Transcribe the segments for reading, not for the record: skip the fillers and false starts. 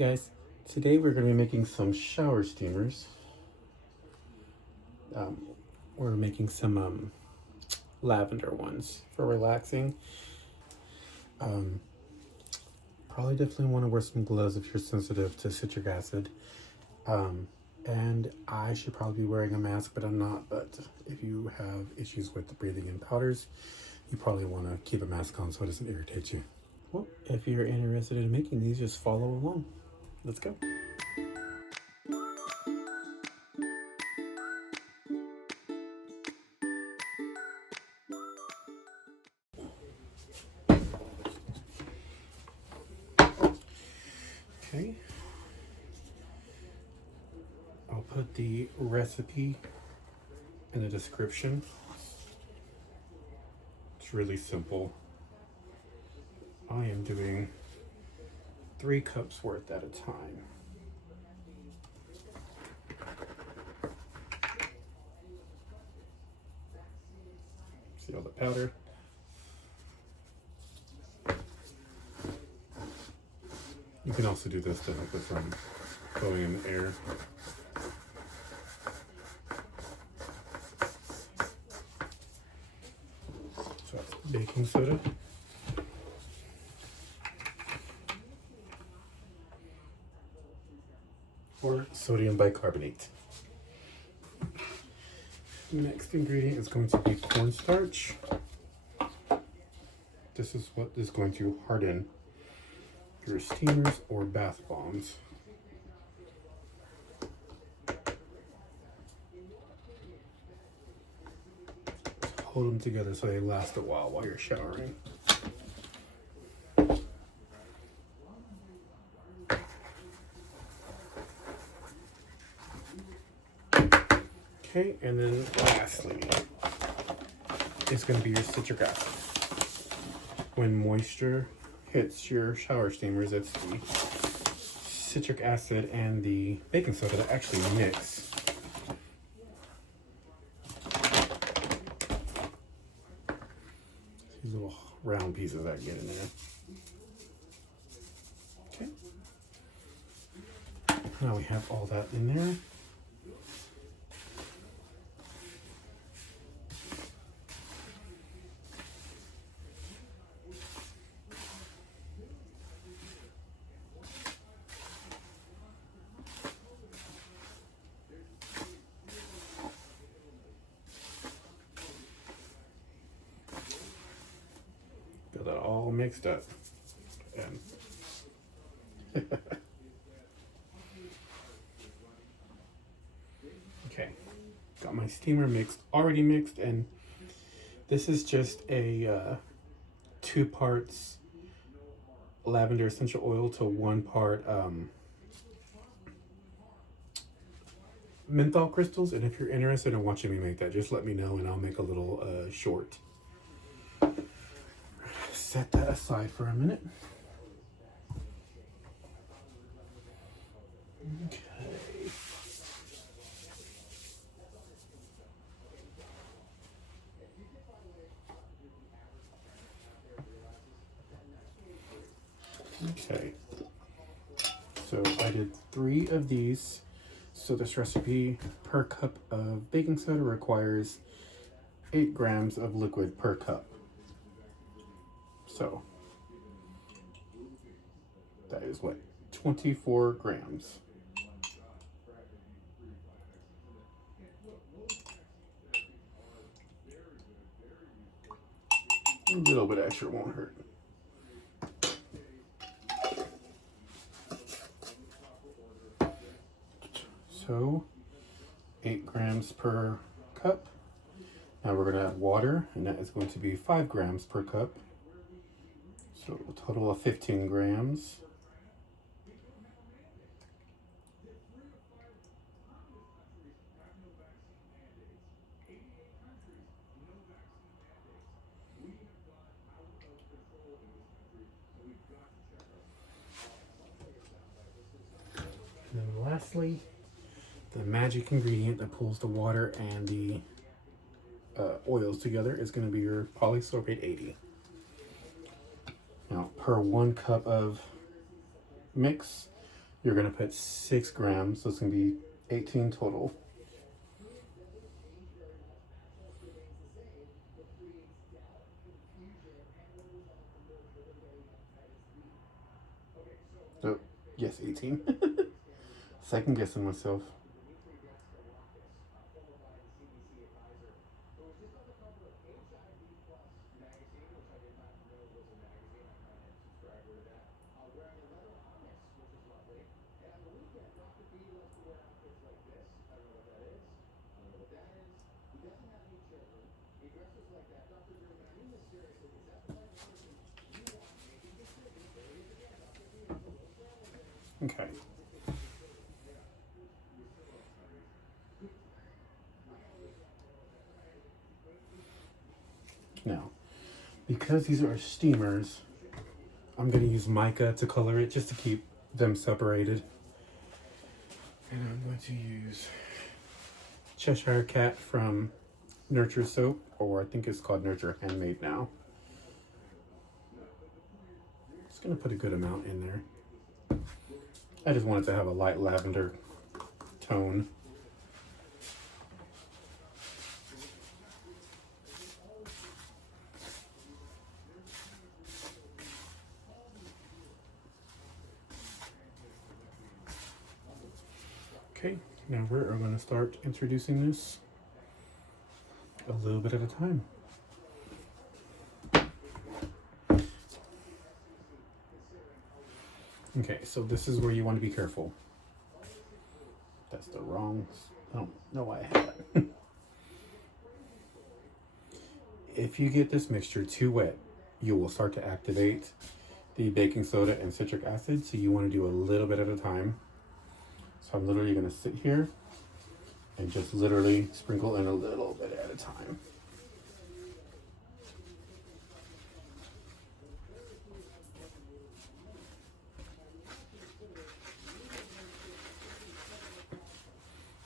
Guys, today we're going to be making some shower steamers. We're making some lavender ones for relaxing. Probably definitely want to wear some gloves if you're sensitive to citric acid. And I should probably be wearing a mask, but I'm not. But if you have issues with breathing in powders, you probably want to keep a mask on so it doesn't irritate you. Well, if you're interested in making these, just follow along. Let's go. Okay. I'll put the recipe in the description. It's really simple. I am doing 3 cups worth at a time. See all the powder? You can also do this to help with going in the air. So that's baking soda. Or sodium bicarbonate. Next ingredient is going to be cornstarch. This is what is going to harden your steamers or bath bombs. Hold them together so they last a while you're showering. Okay, and then lastly, it's going to be your citric acid. When moisture hits your shower steamers, it's the citric acid and the baking soda that actually mix. These little round pieces that get in there. Okay. Now we have all that in there. Got that all mixed up. Okay, got my steamer already mixed, and this is just a 2 parts lavender essential oil to 1 part menthol crystals. And if you're interested in watching me make that, just let me know and I'll make a little short. Set that aside for a minute. Okay, so I did 3 of these. So this recipe, per cup of baking soda requires 8 grams of liquid per cup. So that is what, 24 grams. A little bit extra won't hurt. So 8 grams per cup. Now we're going to add water, and that is going to be 5 grams per cup. So a total of 15 grams. And then lastly, the magic ingredient that pulls the water and the oils together is going to be your Polysorbate 80. Now, per 1 cup of mix, You're gonna put 6 grams, so it's gonna be 18 total. Oh, yes, 18. Second guessing myself. Okay. Now, because these are steamers, I'm going to use mica to color it just to keep them separated. And I'm going to use Cheshire Cat from Nurture Soap, or I think it's called Nurture Handmade now. Just going to put a good amount in there. I just wanted to have a light lavender tone. Okay, now we're going to start introducing this a little bit at a time. Okay, so this is where you want to be careful. That's the wrong, I don't know why I had that. If you get this mixture too wet, you will start to activate the baking soda and citric acid, so you want to do a little bit at a time. So I'm literally going to sit here and just literally sprinkle in a little bit at a time.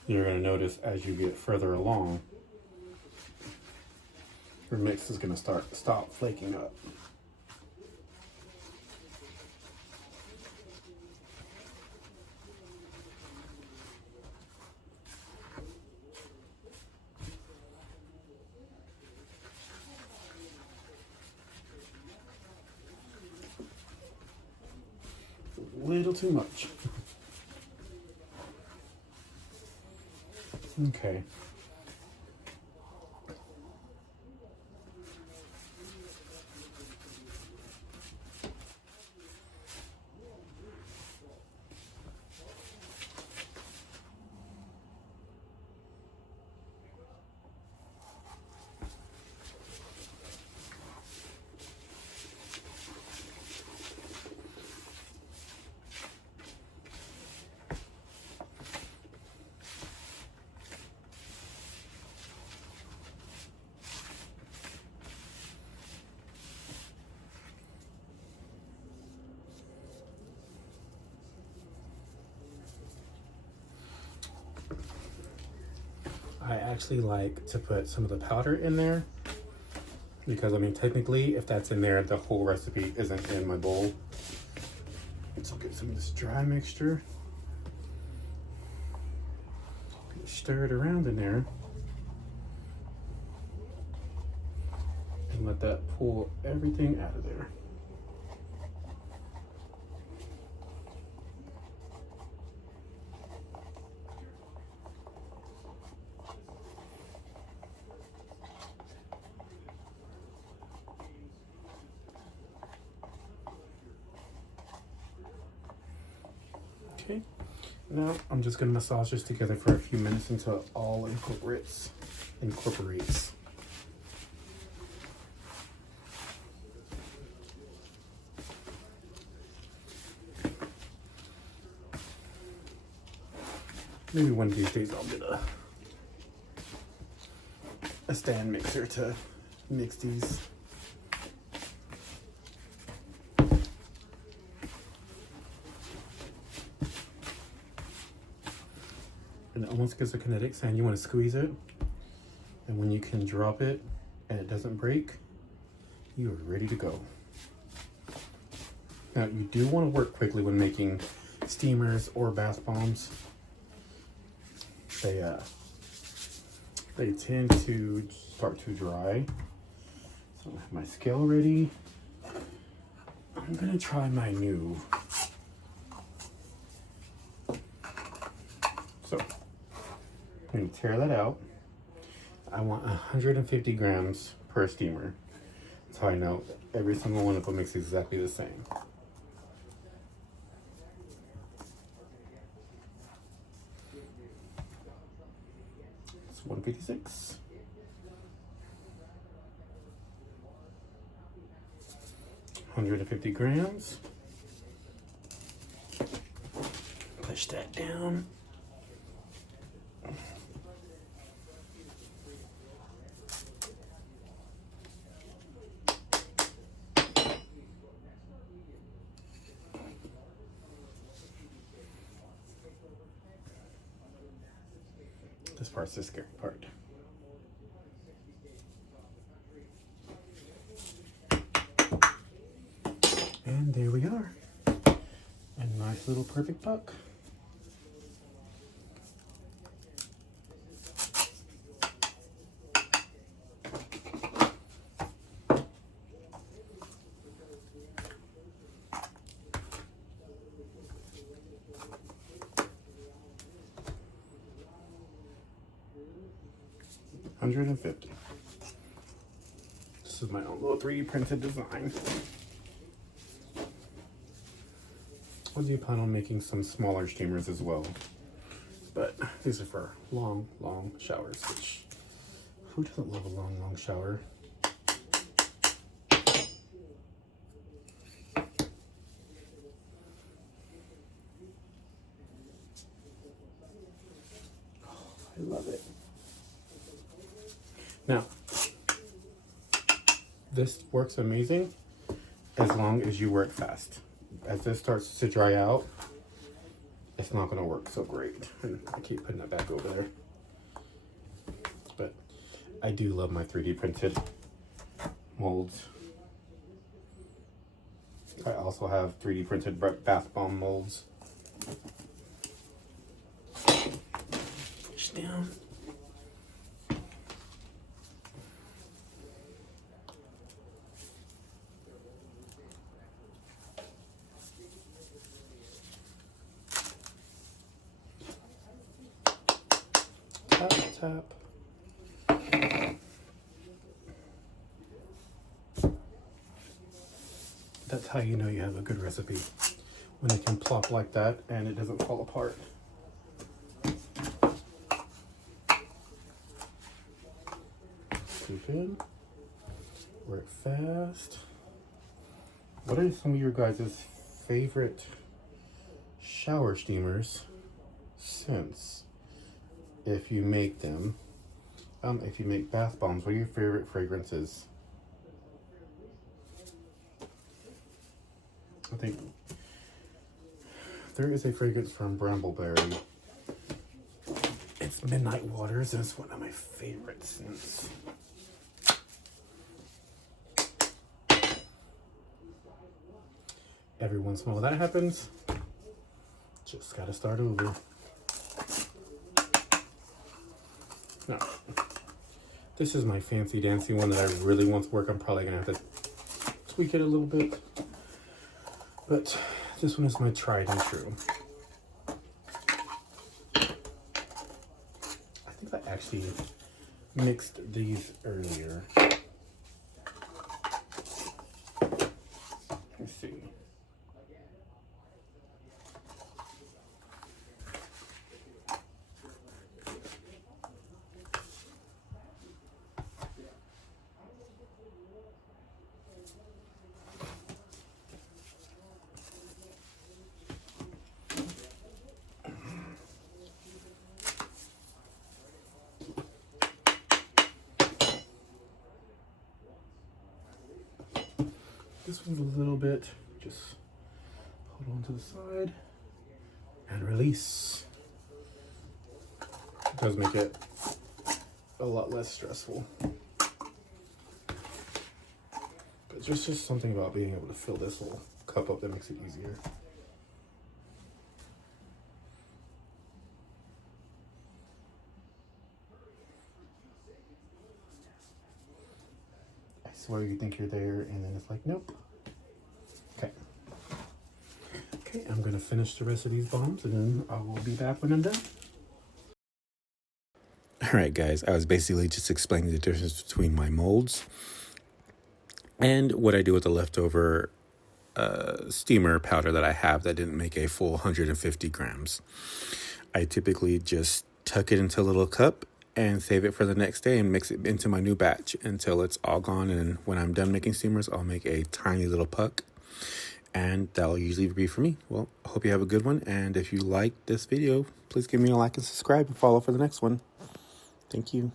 You're going to notice as you get further along, your mix is going to stop flaking up. A little too much. Okay. I actually like to put some of the powder in there because, I mean, technically, if that's in there, the whole recipe isn't in my bowl. So I'll get some of this dry mixture. Stir it around in there. And let that pull everything out of there. Okay, now I'm just going to massage this together for a few minutes until it all incorporates. Maybe one of these days I'll get a stand mixer to mix these. And it almost gives a kinetic sound. You want to squeeze it, and when you can drop it and it doesn't break, you are ready to go. Now, you do want to work quickly when making steamers or bath bombs, they tend to start to dry. So I have my scale ready. I'm gonna try my new. So I'm gonna tear that out. I want 150 grams per steamer. That's how I know every single one of them makes exactly the same. It's 156. $150 grams. Push that down. This part's the scary part. And there we are. A nice little perfect puck. $150. This is my own little 3D printed design. I do plan on making some smaller steamers as well, but these are for long, long showers, which, who doesn't love a long, long shower? Oh, I love it. Now, this works amazing as long as you work fast. As this starts to dry out, it's not going to work so great. And I keep putting that back over there. But I do love my 3D printed molds. I also have 3D printed bath bomb molds. Push down. Tap, tap. That's how you know you have a good recipe, when it can plop like that and it doesn't fall apart. Scoop in, work fast. What are some of your guys' favorite shower steamers scents? If you make them, if you make bath bombs, what are your favorite fragrances? I think there is a fragrance from Brambleberry. It's Midnight Waters, and it's one of my favorite scents. Every once in a while that happens, just gotta start over. Now, this is my fancy dancy one that I really want to work. I'm probably gonna have to tweak it a little bit, but this one is my tried and true. I think I actually mixed these earlier. Let's see. This one's a little bit, just hold on to the side and release. It does make it a lot less stressful. But there's just something about being able to fill this little cup up that makes it easier. where you think you're there, and then it's like, nope. Okay. Okay, I'm gonna finish the rest of these bombs, and then I will be back when I'm done. All right, guys, I was basically just explaining the difference between my molds and what I do with the leftover steamer powder that I have that didn't make a full 150 grams. I typically just tuck it into a little cup and save it for the next day and mix it into my new batch until it's all gone. And when I'm done making steamers, I'll make a tiny little puck, and that'll usually be for me. Well, I hope you have a good one. And if you like this video, please give me a like and subscribe and follow for the next one. Thank you.